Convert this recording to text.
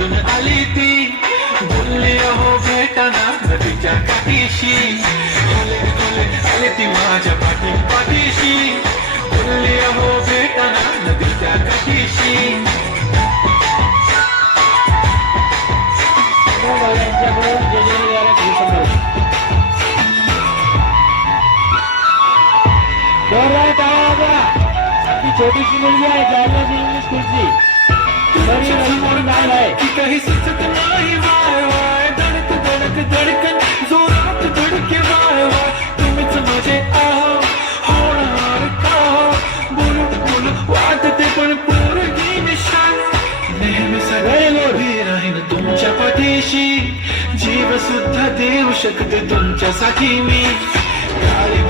चालून आली ती, बोलली अहो भेटाना नदीच्या काठीशी, आले ती माझ्या पाठीशी, बोलली अहो भेटाना नदीच्या काठीशी. छोटीशी मुलगी आहे जालन्याची इंग्लिश स्कूलची, काही सुचत नाही वाय वाय, धडक धडक धडकन जोरात धडके वाय वाय, तुम्हीच माझे आहो होणार का हो, बोलून बोलून वाटते पण पोरगी निशाण, नेहमी सगळे राहीन तुमच्या पाठीशी, जीव सुद्धा देऊ शकते तुमच्यासाठी मी, काळी